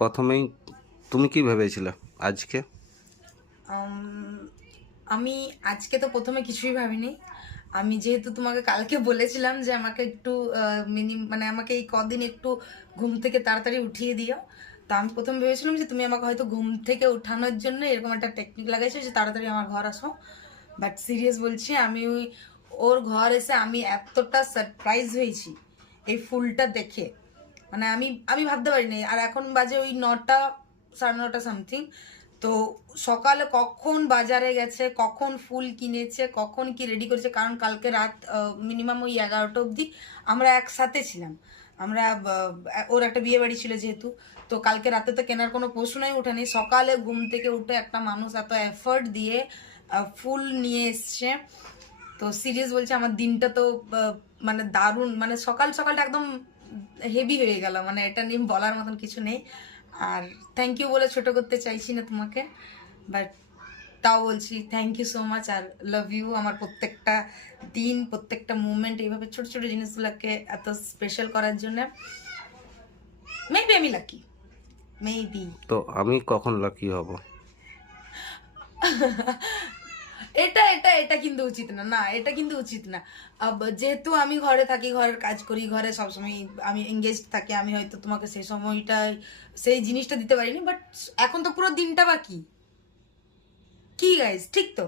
প্রথমেই তুমি কি ভেবেছিলে আজকে? আমি আজকে তো প্রথমে কিছুই ভাবিনি। আমি যেহেতু তোমাকে কালকে বলেছিলাম যে আমাকে একটু মানে আমাকে এই কদিন একটু ঘুম থেকে তাড়াতাড়ি উঠিয়ে দিও, তো আমি প্রথম ভেবেছিলাম যে তুমি আমাকে হয়তো ঘুম থেকে উঠানোর জন্য এরকম একটা টেকনিক লাগাইছো যে তাড়াতাড়ি আমার ঘর আসো। বাট সিরিয়াস বলছি, আমি ওর ঘর এসে আমি এতটা সারপ্রাইজ হয়েছি এই ফুলটা দেখে। মানে আমি আমি ভাবতে পারিনি। আর এখন বাজে ওই 9টা, 9:30 সামথিং। তো সকালে কখন বাজারে গেছে, কখন ফুল কিনেছে, কখন কি রেডি করেছে, কারণ কালকে রাত মিনিমাম ওই 11টা অবধি আমরা একসাথে ছিলাম। আমরা ওর একটা বিয়ে বাড়ি ছিল যেহেতু, তো কালকে রাতে তো কেনার কোনো প্রশ্নই ওঠেনি। সকালে ঘুম থেকে উঠে একটা মানুষ এত এফর্ট দিয়ে ফুল নিয়ে এসছে। তো সিরিয়াস বলছে, আমার দিনটা তো মানে দারুণ, মানে সকাল সকালটা একদম হেভি হয়ে গেল। মানে এটা নিয়ে বলার মতন কিছু নেই। আর থ্যাংক ইউ বলে ছোট করতে চাইছি না তোমাকে, বাট তাও বলছি থ্যাংক ইউ সো মাচ আর লাভ ইউ। আমার প্রত্যেকটা দিন, প্রত্যেকটা মুভমেন্ট এইভাবে ছোট ছোট জিনিসগুলোকে এত স্পেশাল করার জন্য। মেবি আমি লাকি, মেবি। তো আমি কখন লাকি হব? এটা এটা এটা কিন্তু উচিত না, না এটা কিন্তু উচিত না। যেহেতু আমি ঘরে থাকি, ঘরের কাজ করি, ঘরে সবসময় আমি এঙ্গেজ থাকি, আমি হয়তো তোমাকে সেই সময়টাই সেই জিনিসটা দিতে পারিনি, বাট এখন তো পুরো দিনটা বাকি। কি গাইস, ঠিক তো?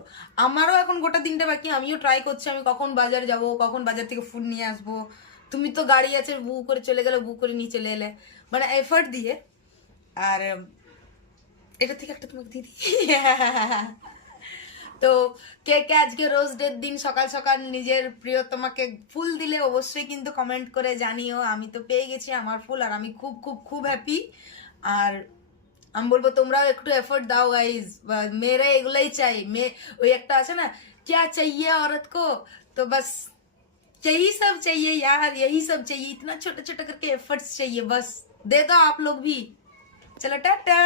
আমারও এখন গোটা দিনটা বাকি। আমিও ট্রাই করছি আমি কখন বাজার যাব, কখন বাজার থেকে ফুড নিয়ে আসবো। তুমি তো গাড়ি আছে, বুক করে চলে গেলে, বুক করে নিয়ে চলে এলে, মানে এফর্ট দিয়ে। আর এটা থেকে একটা তোমাকে দিয়ে দিই। তো কে কে আজকে রোজ ডের দিন সকাল সকাল নিজের প্রিয় তোমাকে ফুল দিলে অবশ্যই কিন্তু কমেন্ট করে জানিও। আমি তো পেয়ে গেছি আমার ফুল, আর আমি খুব খুব খুব হ্যাপি। আর আমি বলবো তোমরাও একটু এফর্ট দাও গাইজ। মেয়েরা এগুলাই চাই। মেয়ে ওই একটা আছে না, क्या चाहिए औरत को, तो बस यही सब चाहिए यार, यही सब चाहिए। इतना छोटा छोटा करके एफर्ट्स चाहिए, बस दे दो आप लोग भी। चलो टाटा।